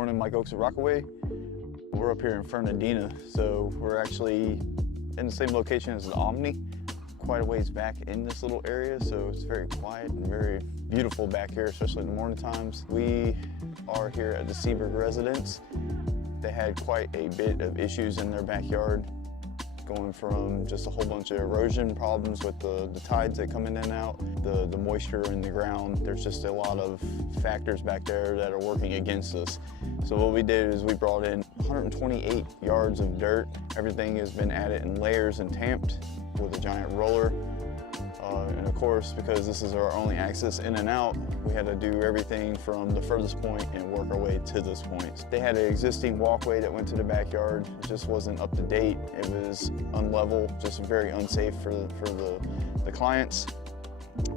morning, Mike Oaks at Rockaway. We're up here in Fernandina, so we're actually in the same location as the Omni, quite a ways back in this little area, so it's very quiet and very beautiful back here, especially in the morning times. We are here at the Seaberg residence. They had quite a bit of issues in their backyard, going from just a whole bunch of erosion problems with the tides that come in and out, the moisture in the ground. There's just a lot of factors back there that are working against us. So what we did is we brought in 128 yards of dirt. Everything has been added in layers and tamped with a giant roller. And of course, because this is our only access in and out, we had to do everything from the furthest point and work our way to this point. They had an existing walkway that went to the backyard. It just wasn't up to date. It was unlevel, just very unsafe for the clients.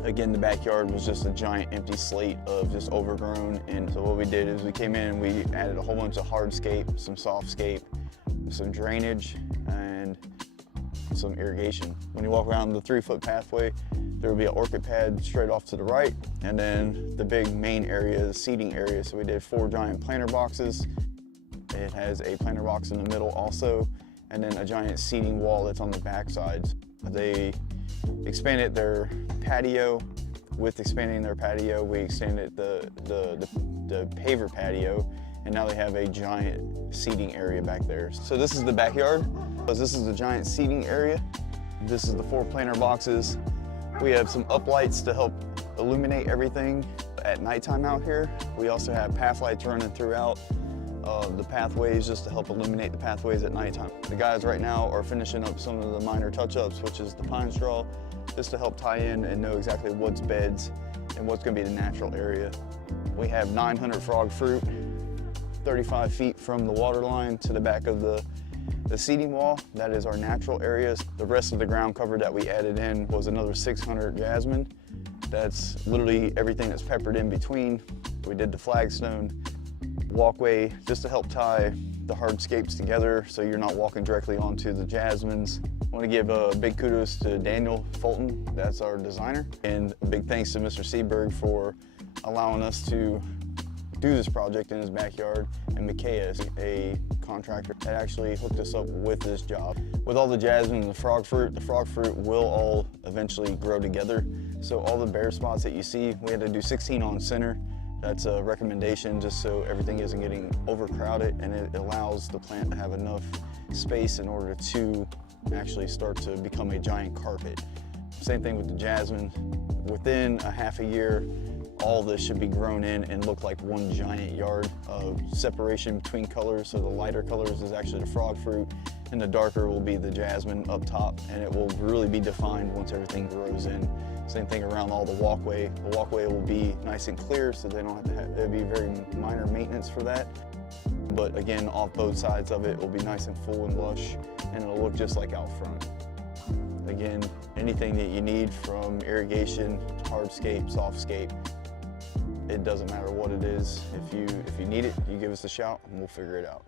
Again, the backyard was just a giant empty slate of just overgrown. And so what we did is we came in and we added a whole bunch of hardscape, some softscape, some drainage, and some irrigation. When you walk around the 3-foot pathway, there will be an orchid pad straight off to the right, and then the big main area, the seating area. So we did 4 giant planter boxes. It has a planter box in the middle also, and then a giant seating wall that's on the back sides. They expanded their patio. With expanding their patio, we extended the paver patio, and now they have a giant seating area back there. So this is the backyard. This is the giant seating area. This is the 4 planter boxes. We have some uplights to help illuminate everything at nighttime out here. We also have path lights running throughout the pathways just to help illuminate the pathways at nighttime. The guys right now are finishing up some of the minor touch-ups, which is the pine straw, just to help tie in and know exactly what's beds and what's going to be the natural area. We have 900 frogfruit, 35 feet from the water line to the back of the seating wall. That is our natural areas. The rest of the ground cover that we added in was another 600 jasmine. That's literally everything that's peppered in between. We did the flagstone walkway just to help tie the hardscapes together so you're not walking directly onto the jasmines. I want to give a big kudos to Daniel Fulton, that's our designer, and a big thanks to Mr. Seaberg for allowing us to do this project in his backyard, and McKay is a contractor that actually hooked us up with this job. With all the jasmine and the frog fruit will all eventually grow together. So all the bare spots that you see, we had to do 16 on center. That's a recommendation just so everything isn't getting overcrowded, and it allows the plant to have enough space in order to actually start to become a giant carpet. Same thing with the jasmine. Within a half a year, all this should be grown in and look like one giant yard of separation between colors. So the lighter colors is actually the frog fruit, and the darker will be the jasmine up top, and it will really be defined once everything grows in. Same thing around all the walkway. The walkway will be nice and clear, so they don't have to have, there'll be very minor maintenance for that. But again, off both sides of it will be nice and full and lush, and it'll look just like out front. Again, anything that you need from irrigation, hardscape, softscape, it doesn't matter what it is. If you need it, you give us a shout and we'll figure it out.